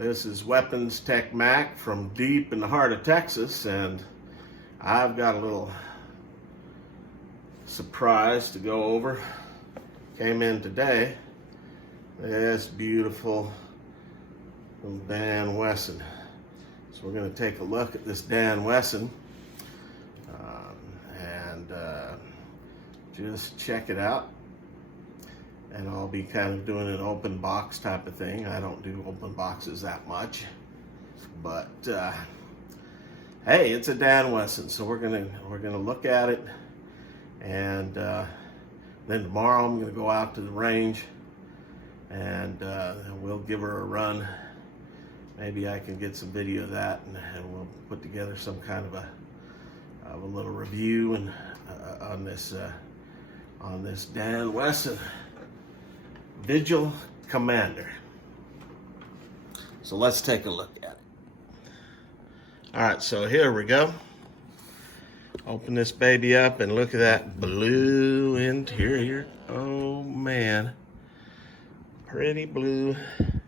This is Weapons Tech Mac from deep in the heart of Texas, and I've got a little surprise to go over. Came in today. This beautiful little Dan Wesson. So we're going to take a look at this Dan Wesson and just check it out. And I'll be kind of doing an open box type of thing. I don't do open boxes that much, but hey, it's a Dan Wesson, so we're gonna look at it, and then tomorrow I'm gonna go out to the range, and we'll give her a run. Maybe I can get some video of that, and we'll put together some kind of a little review and on this Dan Wesson Vigil Commander. So let's take a look at it. All right, so here we go. Open this baby up and look at that blue interior. Oh man, pretty blue. And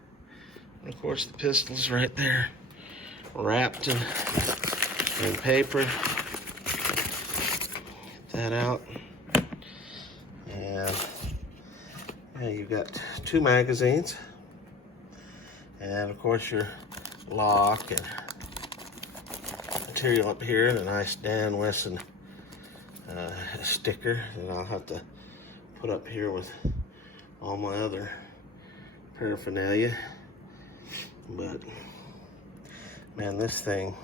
of course the pistol's right there, wrapped in paper. Get that out. And you've got 2 magazines, and of course your lock and material up here, and a nice Dan Wesson sticker that I'll have to put up here with all my other paraphernalia. But man, this thing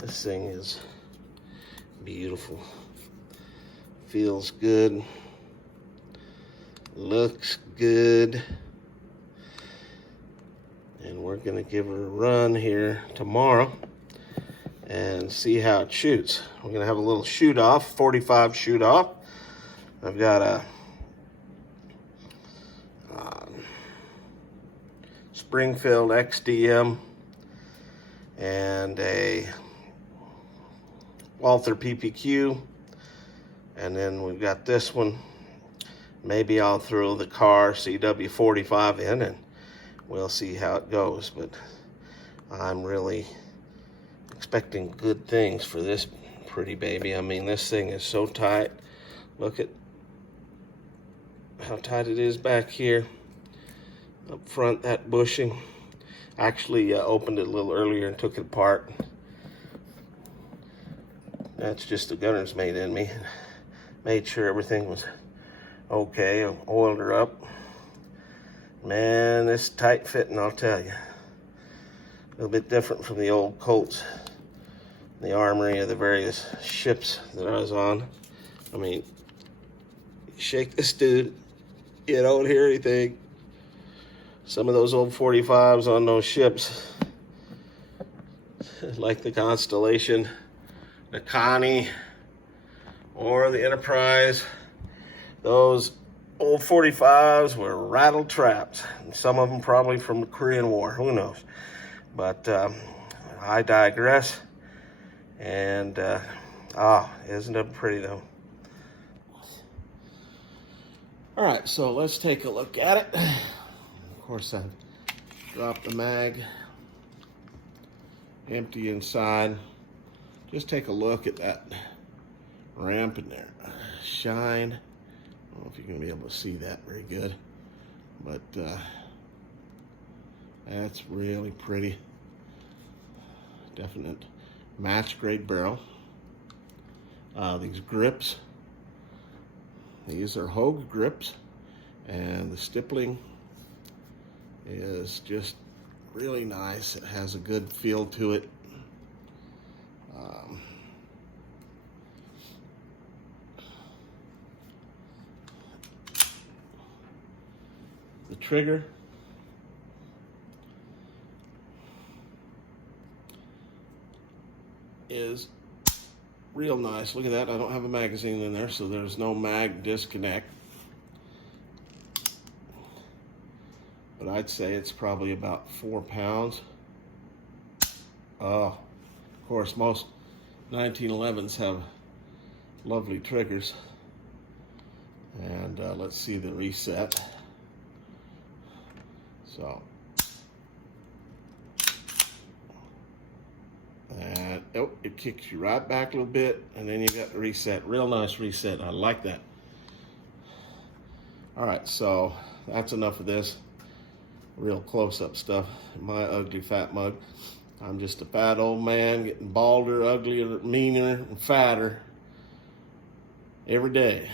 is beautiful. Feels good. Looks good. And we're gonna give her a run here tomorrow and see how it shoots. We're gonna have a little shoot off, 45 shoot off. I've got a Springfield XDM and a Walther PPQ, and then we've got this one. Maybe I'll throw the Car CW45 in and we'll see how it goes, but I'm really expecting good things for this pretty baby. I mean, this thing is so tight. Look at how tight it is back here. Up front, that bushing. Actually opened it a little earlier and took it apart. That's just the gunner's mate in me. Made sure everything was okay. I oiled her up. Man, this tight fitting, I'll tell you. A little bit different from the old Colts, the armory of the various ships that I was on. I mean, shake this dude, you don't hear anything. Some of those old 45s on those ships, like the Constellation, the Connie, or the Enterprise, those old 45s were rattle traps. Some of them probably from the Korean War, who knows? But I digress. And isn't it pretty though? All right, so let's take a look at it. Of course, I dropped the mag, empty inside. Just take a look at that ramp in there. Shine. I don't know if you're going to be able to see that very good, but that's really pretty. Definite match grade barrel. These grips, these are Hogue grips, and the stippling is just really nice. It has a good feel to it. The trigger is real nice. Look at that. I don't have a magazine in there, so there's no mag disconnect. But I'd say it's probably about 4 pounds. Oh, of course, most 1911s have lovely triggers. And let's see the reset. So oh, it kicks you right back a little bit, and then you got the reset. Real nice reset. I like that. All right, so that's enough of this real close-up stuff. My ugly fat mug. I'm just a fat old man getting balder, uglier, meaner, and fatter every day.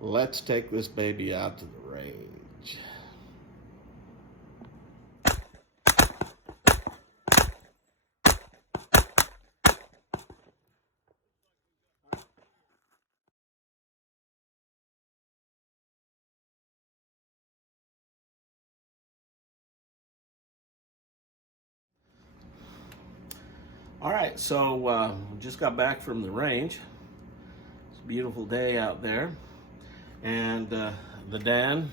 Let's take this baby out to the range. All right, so just got back from the range. It's a beautiful day out there. And the Dan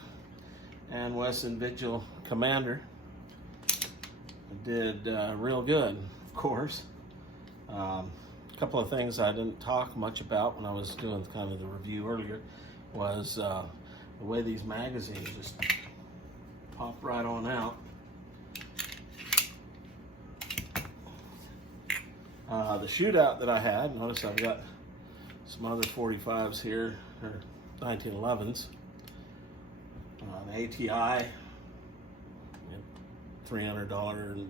and Wesson Vigil Commander did real good, of course. A couple of things I didn't talk much about when I was doing kind of the review earlier was the way these magazines just pop right on out. The shootout that I had, notice I've got some other 45s here, or 1911s. An ATI, $300.89,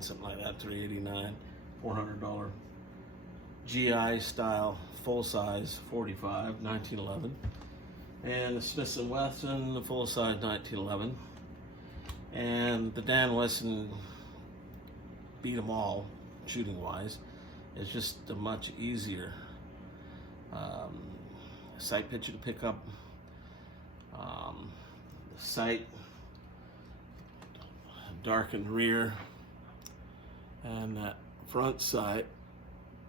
something like that, $389, $400 GI style full size 45, 1911, and the Smith & Wesson, the full size 1911, and the Dan Wesson beat them all shooting wise. It's just a much easier sight picture to pick up. The sight, darkened rear, and that front sight.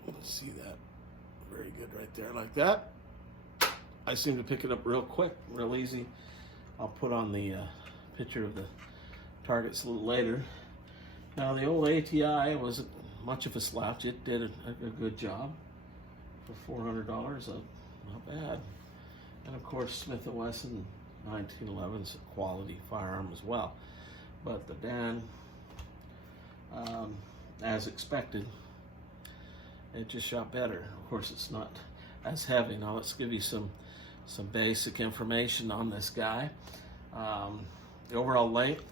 Let's see that. Very good right there, like that. I seem to pick it up real quick, real easy. I'll put on the picture of the targets a little later. Now the old ATI wasn't much of a slouch. It did a good job for $400. Not bad. And of course, Smith & Wesson 1911's a quality firearm as well. But the Dan, as expected, it just shot better. Of course, it's not as heavy. Now let's give you some basic information on this guy. The overall length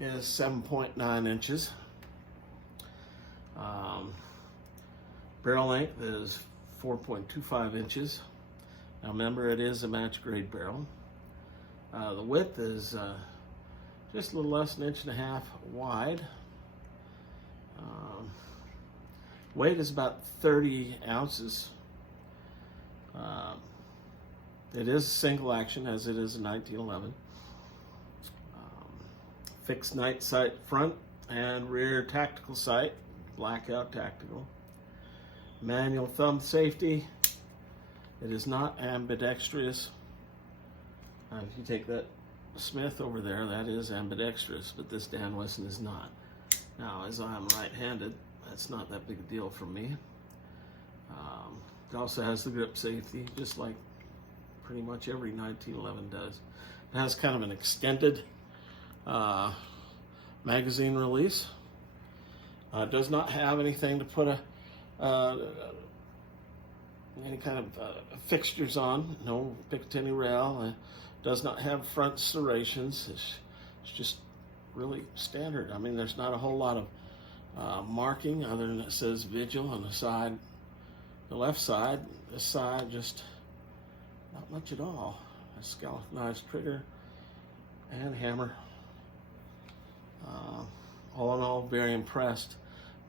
is 7.9 inches. Barrel length is 4.25 inches. Now remember, it is a match grade barrel. The width is just a little less than 1.5 inches wide. Weight is about 30 ounces. It is single action, as it is a 1911. Fixed night sight front and rear tactical sight, blackout tactical. Manual thumb safety. It is not ambidextrous. If you take that Smith over there, that is ambidextrous, but this Dan Wesson is not. Now, as I'm right-handed, that's not that big a deal for me. It also has the grip safety, just like pretty much every 1911 does. It has kind of an extended magazine release. It does not have anything to put any kind of fixtures on. No Picatinny rail. It does not have front serrations. It's just really standard. I mean, there's not a whole lot of marking other than it says Vigil on the side, the left side. This side, just not much at all. A scalloped trigger and hammer. All in all, very impressed,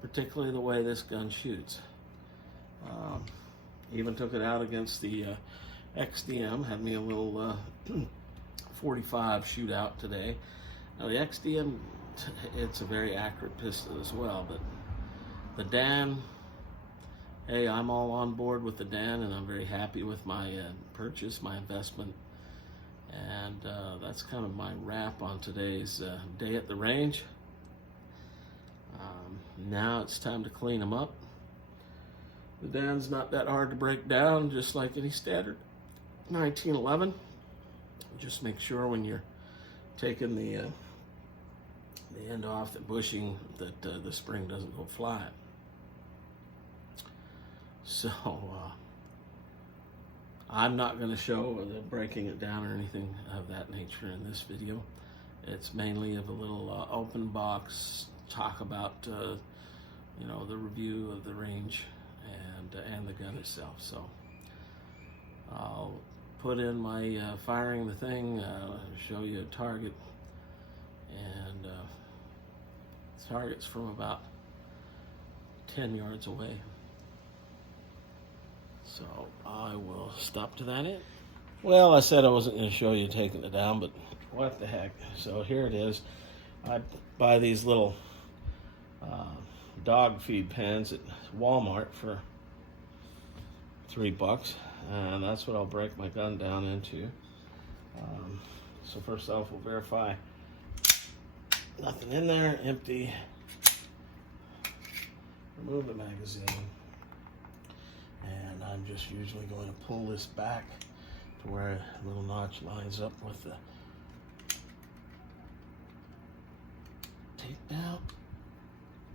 particularly the way this gun shoots. Even took it out against the XDM, had me a little 45 shootout today. Now the XDM, it's a very accurate pistol as well, but the Dan, hey, I'm all on board with the Dan, and I'm very happy with my purchase, my investment. And that's kind of my wrap on today's day at the range. Now it's time to clean them up. The Dan's not that hard to break down, just like any standard 1911. Just make sure when you're taking the the end off the bushing that the spring doesn't go flat. So I'm not going to show the breaking it down or anything of that nature in this video. It's mainly of a little open box talk about you know, the review of the range and the gun itself. So I'll put in my firing the thing, show you a target, and target's from about 10 yards away. So I will stop to that end. Well, I said I wasn't going to show you taking it down, but what the heck. So here it is. I buy these little dog feed pans at Walmart for $3, and that's what I'll break my gun down into. So first off, we'll verify nothing in there, empty. Remove the magazine, and I'm just usually going to pull this back to where a little notch lines up with the tape down.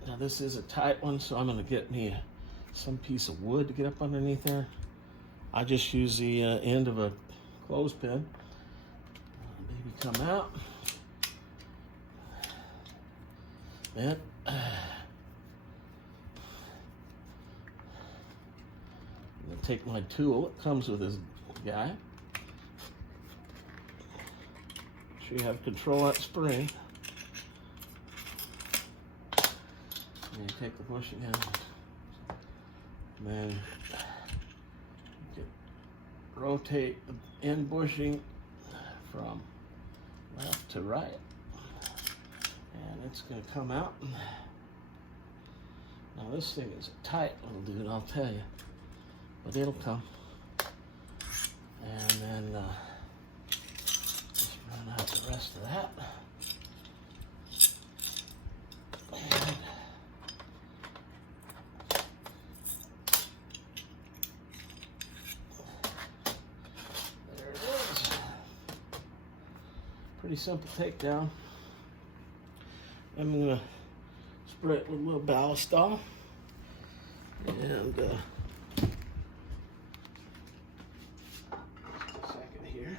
Now this is a tight one, so I'm going to get me some piece of wood to get up underneath there. I just use the end of a clothespin. Maybe come out. And I'm going to take my tool. It comes with this guy. Make sure you have control of that spring. And you take the bushing in, and then you rotate the end bushing from left to right, and it's going to come out. Now this thing is a tight little dude, I'll tell you, but it'll come. And then just run out the rest of that. And there it is. Pretty simple takedown. I'm gonna spray it with a little ballistol, and second here,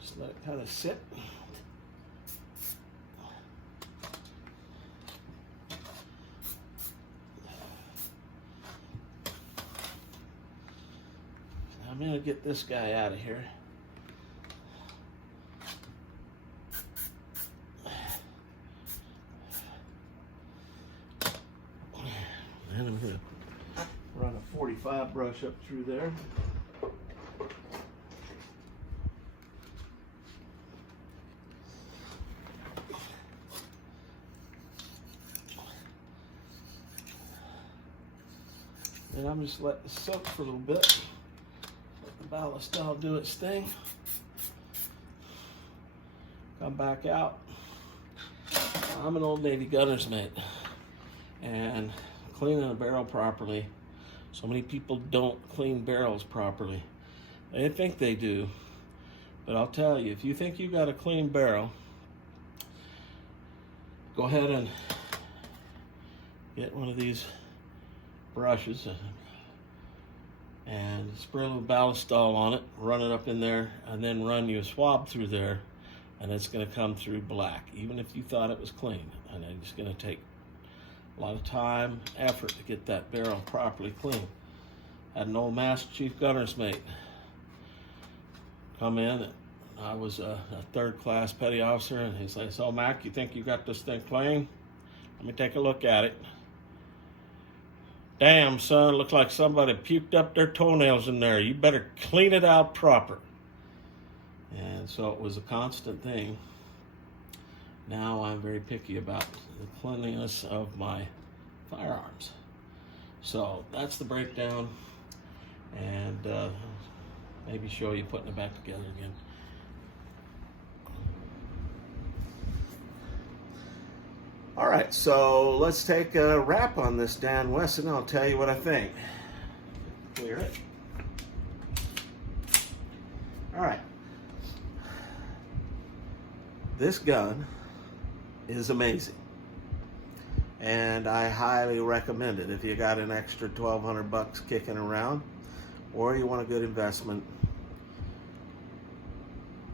just let it kind of sit. I'm gonna get this guy out of here. And I'm going to run a 45 brush up through there. And I'm just letting it soak for a little bit. Let the ballistol do its thing. Come back out. I'm an old Navy gunner's mate, and cleaning a barrel properly. So many people don't clean barrels properly. They think they do, but I'll tell you, if you think you got a clean barrel, go ahead and get one of these brushes and spray a little ballistol on it, run it up in there, and then run your swab through there, and it's going to come through black, even if you thought it was clean. And it's going to take a lot of time, effort to get that barrel properly clean. Had an old Master Chief gunner's mate come in. I was a third-class petty officer, and he's like, "So, Mac, you think you got this thing clean? Let me take a look at it." "Damn, son, looks like somebody puked up their toenails in there. You better clean it out proper." And so it was a constant thing. Now I'm very picky about the cleanliness of my firearms. So that's the breakdown, and maybe show you putting it back together again. All right, so let's take a wrap on this Dan Wesson. I'll tell you what I think. Clear it. All right. This gun is amazing, and I highly recommend it if you got an extra 1,200 bucks kicking around, or you want a good investment.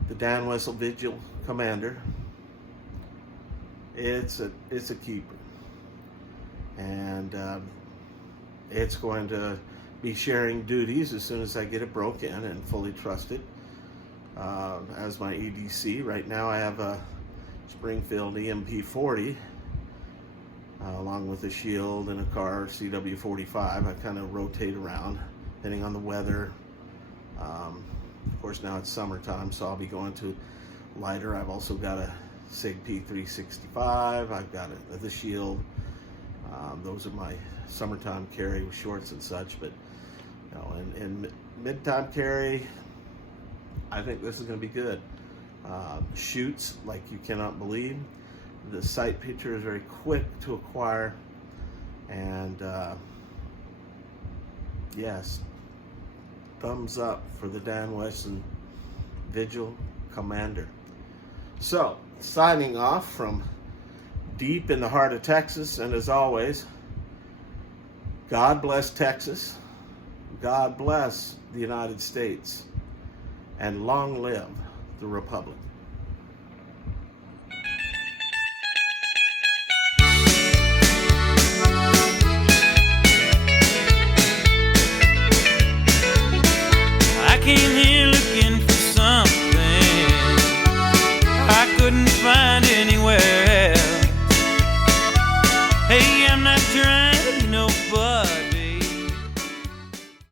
The Wesson Vigil Commander, it's a keeper, and it's going to be sharing duties as soon as I get it broke in and fully trusted as my EDC. Right now I have a Springfield EMP-40 along with a shield and a car CW-45. I kind of rotate around depending on the weather. Of course, now it's summertime, so I'll be going to lighter. I've also got a SIG P365. I've got the shield. Those are my summertime carry with shorts and such. But you know, in mid-time carry, I think this is going to be good. Shoots like you cannot believe. The sight picture is very quick to acquire, and yes, thumbs up for the Wesson Vigil Commander. So, signing off from deep in the heart of Texas, and as always, God bless Texas, God bless the United States, and long live the Republic. Came here looking for something I couldn't find anywhere else. Hey, I'm not trying